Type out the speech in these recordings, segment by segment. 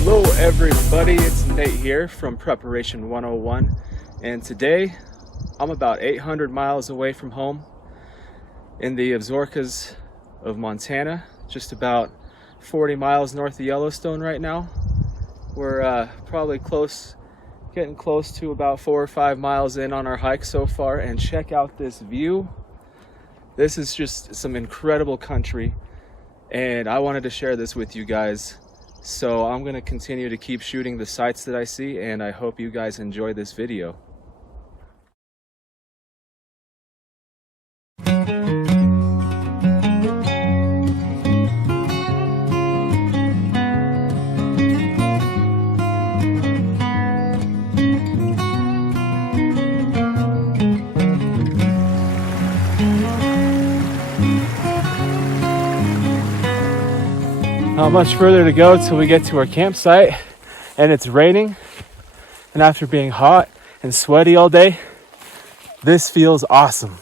Hello everybody, it's Nate here from Preparation 101, and today I'm about 800 miles away from home in the Absarokas of Montana, just about 40 miles north of Yellowstone right now. We're probably getting close to about 4 or 5 miles in on our hike so far, and check out this view. This is just some incredible country, and I wanted to share this with you guys. So I'm going to continue to keep shooting the sights that I see, and I hope you guys enjoy this video. Not much further to go till we get to our campsite, and it's raining, and after being hot and sweaty all day, this feels awesome.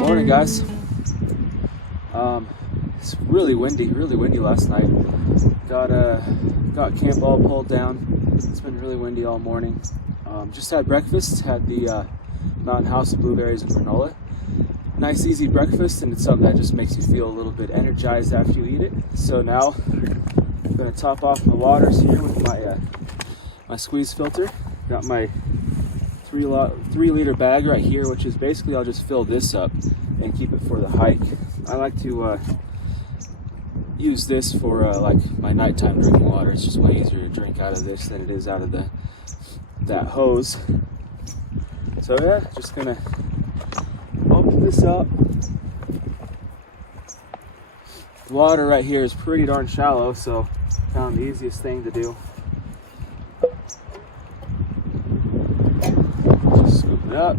Morning, guys. It's really windy last night. Got camp all pulled down. It's been really windy all morning. Just had breakfast, had the Mountain House of blueberries and granola. Nice easy breakfast, and it's something that just makes you feel a little bit energized after you eat it. So now I'm gonna top off my waters here with my squeeze filter. Got my 3-liter bag right here, which is basically I'll just fill this up and keep it for the hike. I like to use this for like my nighttime drinking water. It's just way easier to drink out of this than it is out of that hose. So yeah, just gonna open this up. The water right here is pretty darn shallow, so found the easiest thing to do. Scoop it up,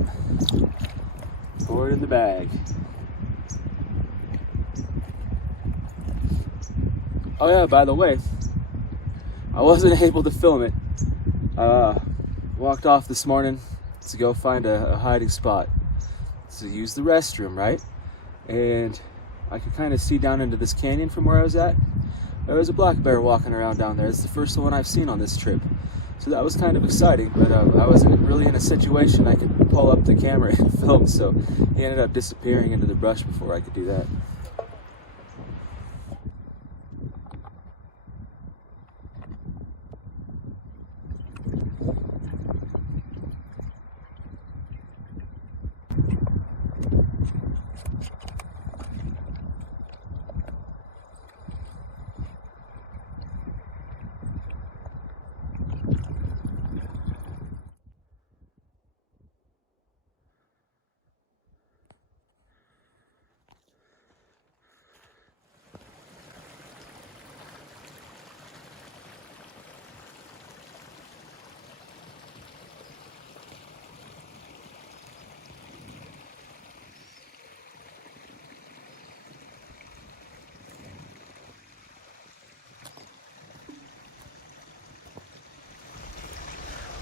pour it in the bag. Oh yeah, by the way, I wasn't able to film it. Walked off this morning to go find a hiding spot to use the restroom, right? And I could kind of see down into this canyon from where I was at. There was a black bear walking around down there. It's the first one I've seen on this trip. So that was kind of exciting, but I wasn't really in a situation I could pull up the camera and film, so he ended up disappearing into the brush before I could do that.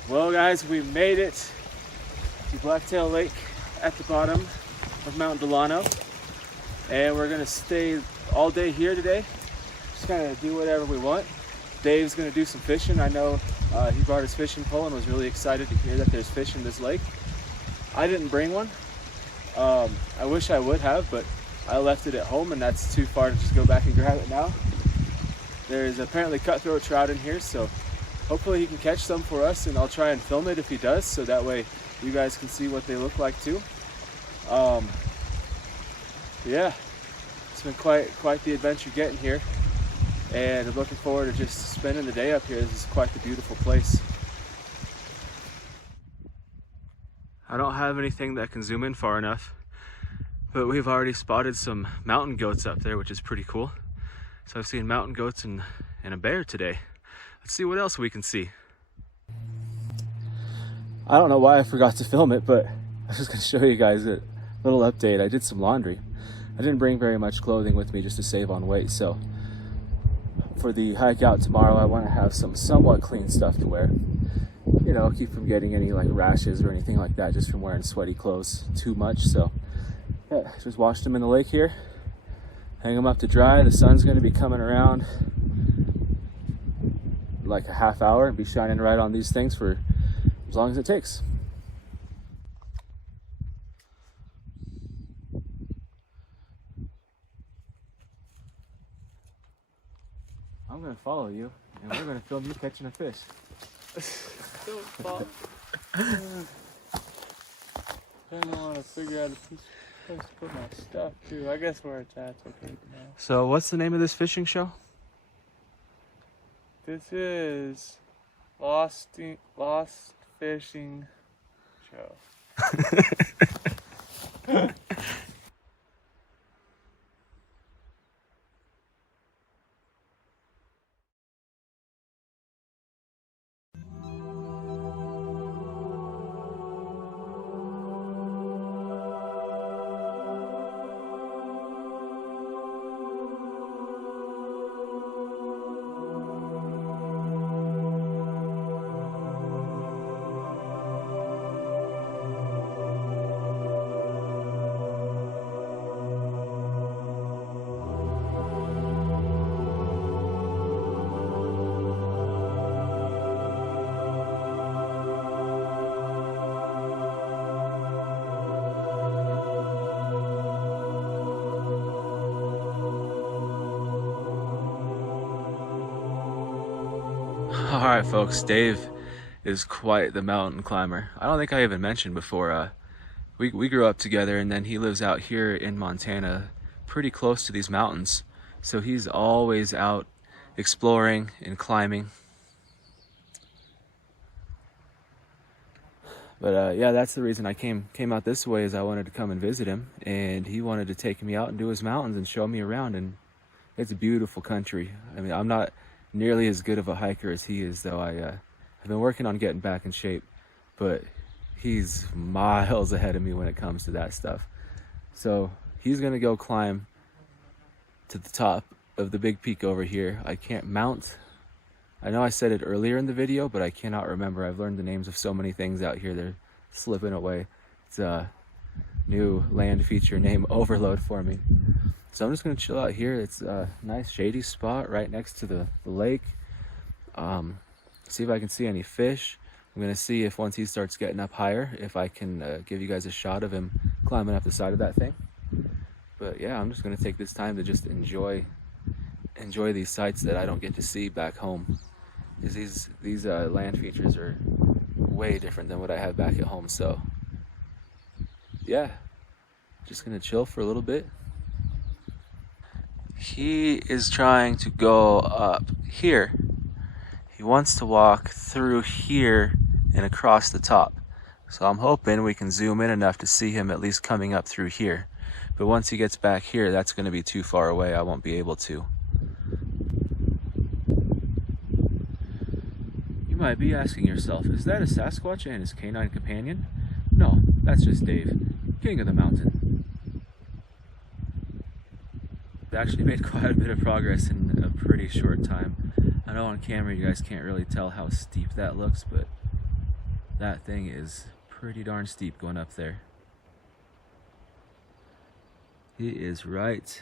Well guys, we made it to Blacktail Lake at the bottom of Mount Delano, and we're gonna stay all day here today. Just kind of do whatever we want. Dave's gonna do some fishing. I know he brought his fishing pole and was really excited to hear that there's fish in this lake. I didn't bring one. I wish I would have, but I left it at home, and that's too far to just go back and grab it now. There's apparently cutthroat trout in here, so hopefully he can catch some for us, and I'll try and film it if he does, so that way you guys can see what they look like too. Yeah, it's been quite the adventure getting here, and I'm looking forward to just spending the day up here. This is quite the beautiful place. I don't have anything that can zoom in far enough, but we've already spotted some mountain goats up there, which is pretty cool. So I've seen mountain goats and a bear today. Let's see what else we can see. I don't know why I forgot to film it, but I was just gonna show you guys a little update. I did some laundry. I didn't bring very much clothing with me just to save on weight, so for the hike out tomorrow, I want to have some somewhat clean stuff to wear. You know, keep from getting any like rashes or anything like that just from wearing sweaty clothes too much. So yeah, just washed them in the lake here, hang them up to dry. The sun's going to be coming around like a half hour and be shining right on these things for as long as it takes. I'm going to follow you and we're going to film you catching a fish. Don't fall. I don't want to figure out a place to put my stuff too. I guess where it's at's okay now. So what's the name of this fishing show? This is Lost Fishing Show. All right, folks, Dave is quite the mountain climber. I don't think I even mentioned before, we grew up together, and then he lives out here in Montana pretty close to these mountains. So he's always out exploring and climbing. But yeah, that's the reason I came out this way, is I wanted to come and visit him, and he wanted to take me out and do his mountains and show me around, and it's a beautiful country. I mean, I'm not nearly as good of a hiker as he is, though. I've been working on getting back in shape, but he's miles ahead of me when it comes to that stuff. So he's gonna go climb to the top of the big peak over here. I can't mount. I know I said it earlier in the video, but I cannot remember. I've learned the names of so many things out here, they're slipping away. It's a new land feature name overload for me. So I'm just gonna chill out here. It's a nice shady spot right next to the lake. See if I can see any fish. I'm gonna see if once he starts getting up higher, if I can give you guys a shot of him climbing up the side of that thing. But yeah, I'm just gonna take this time to just enjoy these sights that I don't get to see back home. Because these land features are way different than what I have back at home. So yeah, just gonna chill for a little bit. He is trying to go up here. He wants to walk through here and across the top. So I'm hoping we can zoom in enough to see him at least coming up through here. But once he gets back here, that's going to be too far away. I won't be able to. You might be asking yourself, is that a Sasquatch and his canine companion? No, that's just Dave, king of the mountain. Actually made quite a bit of progress in a pretty short time. I know on camera you guys can't really tell how steep that looks, but that thing is pretty darn steep going up there. He is right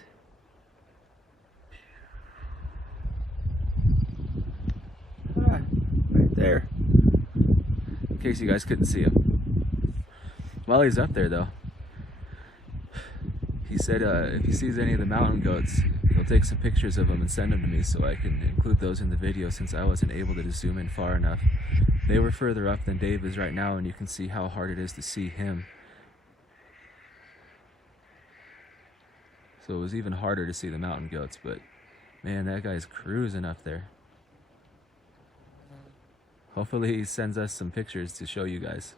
there, in case you guys couldn't see him. While he's up there though, he said if he sees any of the mountain goats, he'll take some pictures of them and send them to me so I can include those in the video, since I wasn't able to zoom in far enough. They were further up than Dave is right now, and you can see how hard it is to see him. so it was even harder to see the mountain goats. But man, that guy's cruising up there. Hopefully he sends us some pictures to show you guys.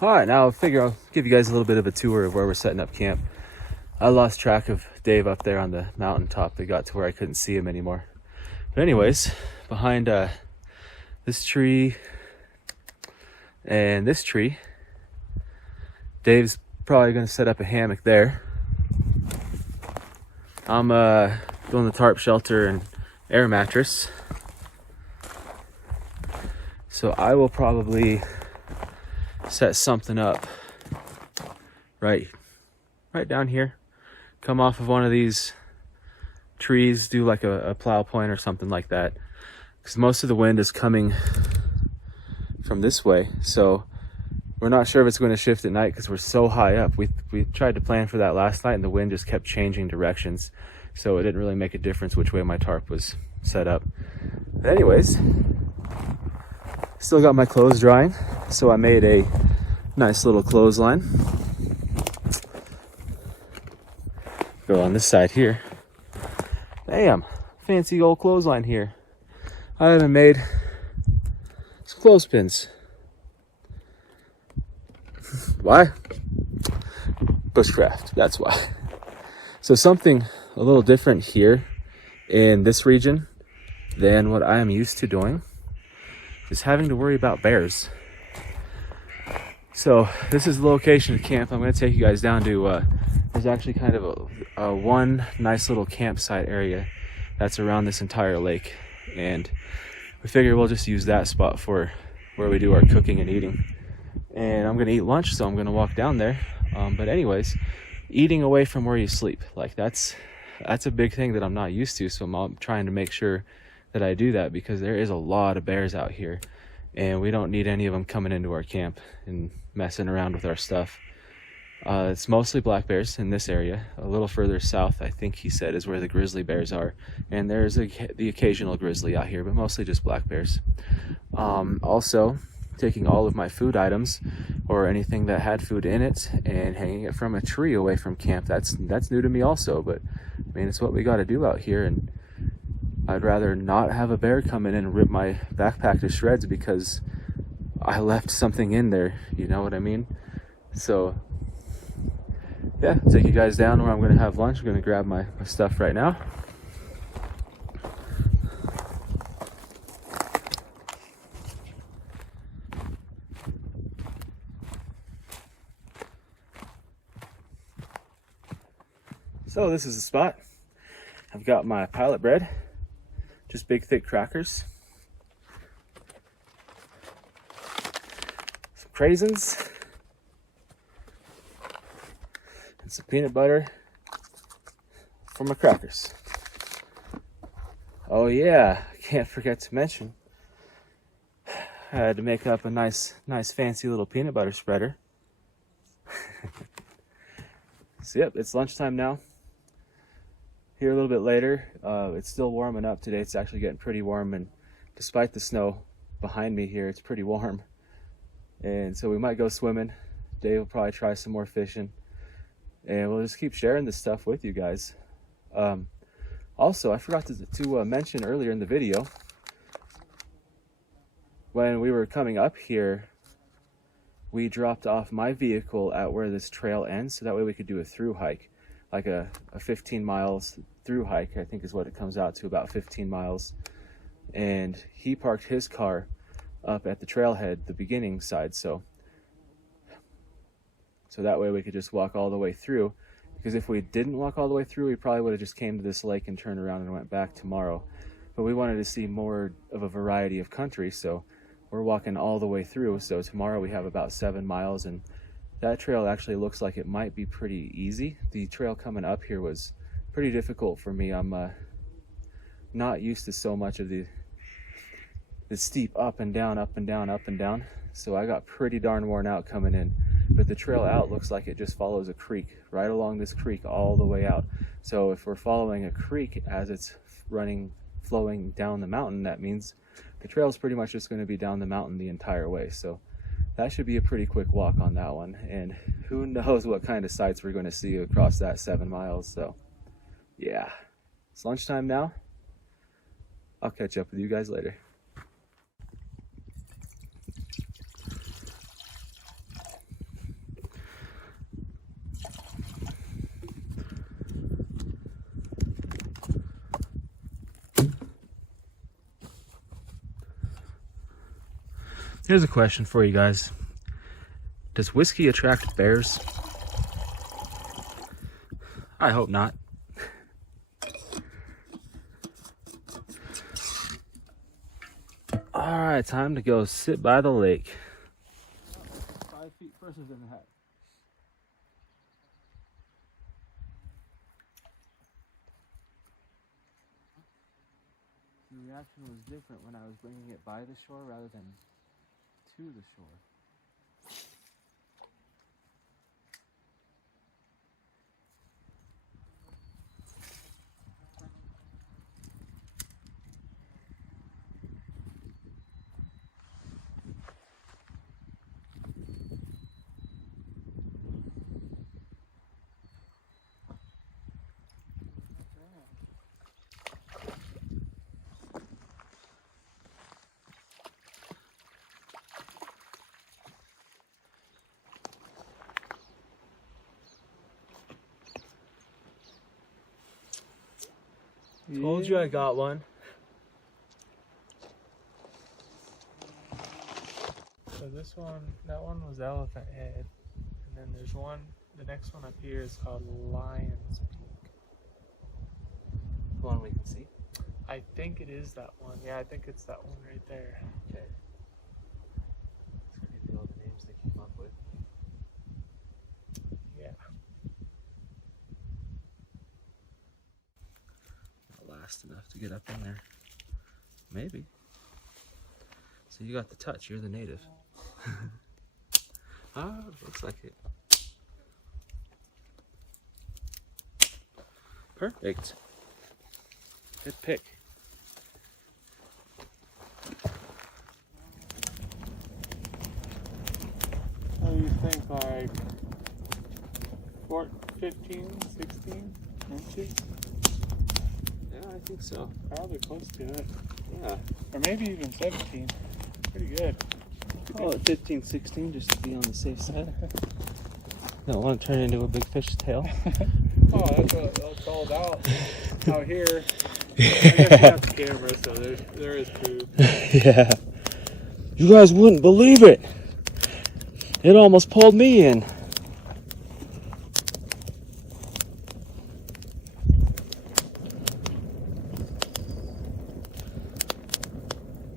All right, now I figure I'll give you guys a little bit of a tour of where we're setting up camp. I lost track of Dave up there on the mountaintop. It got to where I couldn't see him anymore. But anyways, behind this tree and this tree, Dave's probably gonna set up a hammock there. I'm doing the tarp shelter and air mattress. So I will probably set something up right down here. Come off of one of these trees, do like a plow point or something like that. Because most of the wind is coming from this way. So we're not sure if it's going to shift at night because we're so high up. We tried to plan for that last night and the wind just kept changing directions. So it didn't really make a difference which way my tarp was set up. But anyways, still got my clothes drying. So I made a nice little clothesline. Go on this side here. Bam! Fancy old clothesline here. I even made some clothespins. Why? Bushcraft, that's why. So something a little different here in this region than what I am used to doing is having to worry about bears. So this is the location of camp. I'm going to take you guys down to there's actually kind of a one nice little campsite area that's around this entire lake, and we figure we'll just use that spot for where we do our cooking and eating. And I'm gonna eat lunch, so I'm gonna walk down there. But anyways, eating away from where you sleep, like that's a big thing that I'm not used to. So I'm trying to make sure that I do that because there is a lot of bears out here, and we don't need any of them coming into our camp and messing around with our stuff. It's mostly black bears in this area. A little further south, I think he said, is where the grizzly bears are. And there's the occasional grizzly out here, but mostly just black bears. Also, taking all of my food items or anything that had food in it and hanging it from a tree away from camp. That's new to me also, but I mean, it's what we got to do out here. And I'd rather not have a bear come in and rip my backpack to shreds because I left something in there. You know what I mean? So yeah, take you guys down where I'm going to have lunch. I'm going to grab my stuff right now. So this is the spot. I've got my pilot bread, just big thick crackers, some craisins, and some peanut butter for my crackers. Oh yeah, I can't forget to mention, I had to make up a nice fancy little peanut butter spreader. So yep, it's lunchtime now. Here a little bit later, it's still warming up today. It's actually getting pretty warm, and despite the snow behind me here, it's pretty warm. And so we might go swimming. Dave will probably try some more fishing, and we'll just keep sharing this stuff with you guys. Also, I forgot to mention earlier in the video, when we were coming up here, we dropped off my vehicle at where this trail ends, so that way we could do a through hike. Like a 15 miles through hike, I think is what it comes out to, about 15 miles. And he parked his car up at the trailhead, the beginning side, so that way we could just walk all the way through. Because if we didn't walk all the way through, we probably would have just came to this lake and turned around and went back tomorrow. But we wanted to see more of a variety of country, so we're walking all the way through. So tomorrow we have about 7 miles, and that trail actually looks like it might be pretty easy. The trail coming up here was pretty difficult for me. I'm not used to so much of the steep up and down, up and down, up and down. So I got pretty darn worn out coming in. But the trail out looks like it just follows a creek, right along this creek all the way out. So if we're following a creek as it's flowing down the mountain, that means the trail is pretty much just going to be down the mountain the entire way. So that should be a pretty quick walk on that one. And who knows what kind of sights we're going to see across that 7 miles. So yeah, it's lunchtime now. I'll catch up with you guys later. Here's a question for you guys. Does whiskey attract bears? I hope not. All right, time to go sit by the lake. 5 feet further than that. The reaction was different when I was bringing it by the shore rather than to the shore. Told you I got one. So this one, that one was elephant head. And then there's one, the next one up here is called Lion's Peak. The one we can see? I think it is that one. Yeah, I think it's that one right there. Okay. Let's give you all the names they came up with. Yeah. Last enough to get up in there. Maybe. So you got the touch, you're the native. Ah, looks like it. Perfect. Good pick. What do you think, like 15, 16 inches? Yeah, I think so. Probably close to it. Yeah. Or maybe even 17. Pretty good. Call it 15, 16 just to be on the safe side. Don't want to turn it into a big fish's tail. Oh, that's what it's all about out here. I guess you have the camera, so there is proof. Yeah. You guys wouldn't believe it. It almost pulled me in.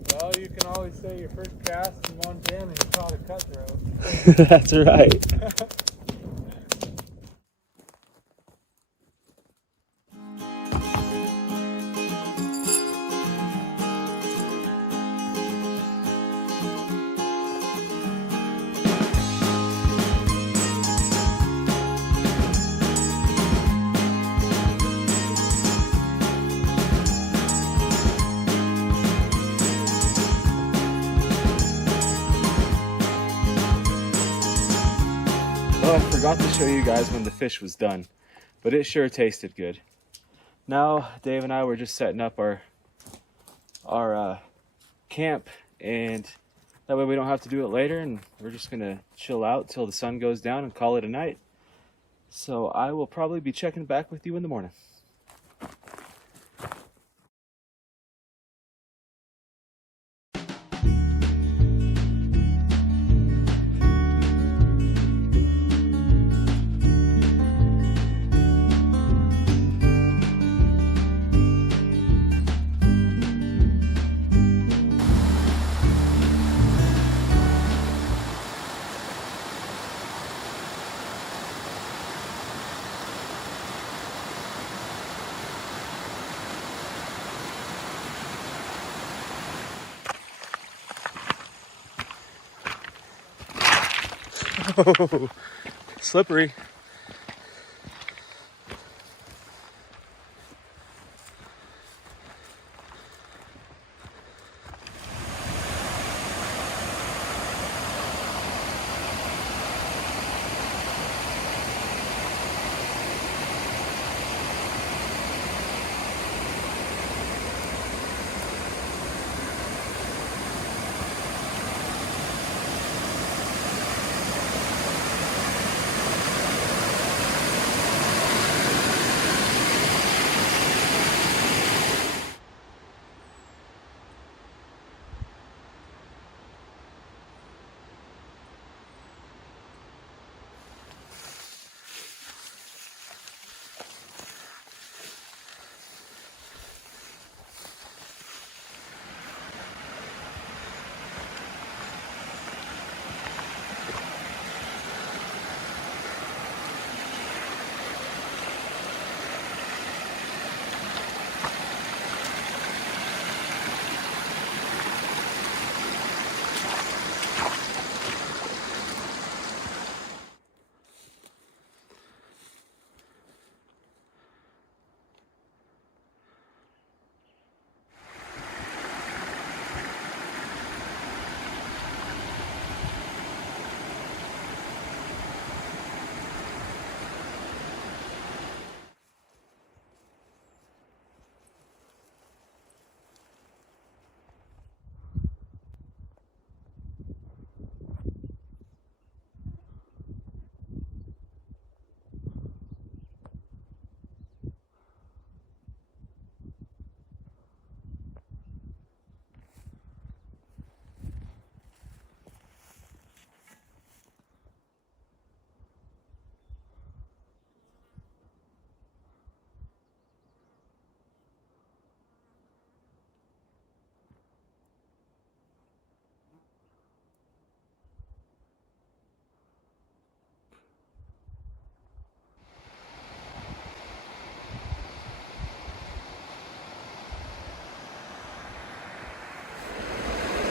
Well, you can always say your first cast in Montana, you caught a cutthroat. That's right. Oh, I forgot to show you guys when the fish was done, but it sure tasted good. Now, Dave and I were just setting up our camp, and that way we don't have to do it later, and we're just gonna chill out till the sun goes down and call it a night. So I will probably be checking back with you in the morning. Oh, slippery.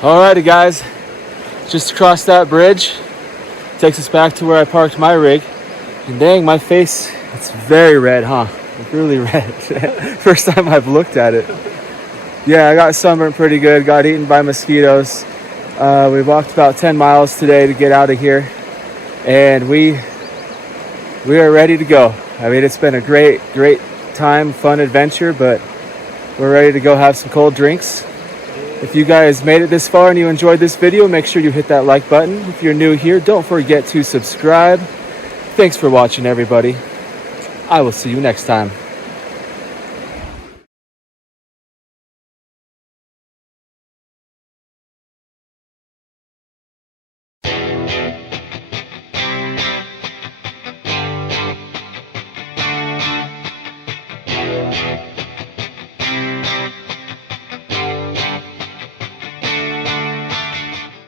Alrighty guys, just across that bridge takes us back to where I parked my rig. And dang, my face, it's very red, huh? Like really red. First time I've looked at it. Yeah, I got sunburned pretty good, got eaten by mosquitoes. We walked about 10 miles today to get out of here. And we are ready to go. I mean, it's been a great time, fun adventure, but we're ready to go have some cold drinks. If you guys made it this far and you enjoyed this video, make sure you hit that like button. If you're new here, don't forget to subscribe. Thanks for watching, everybody. I will see you next time.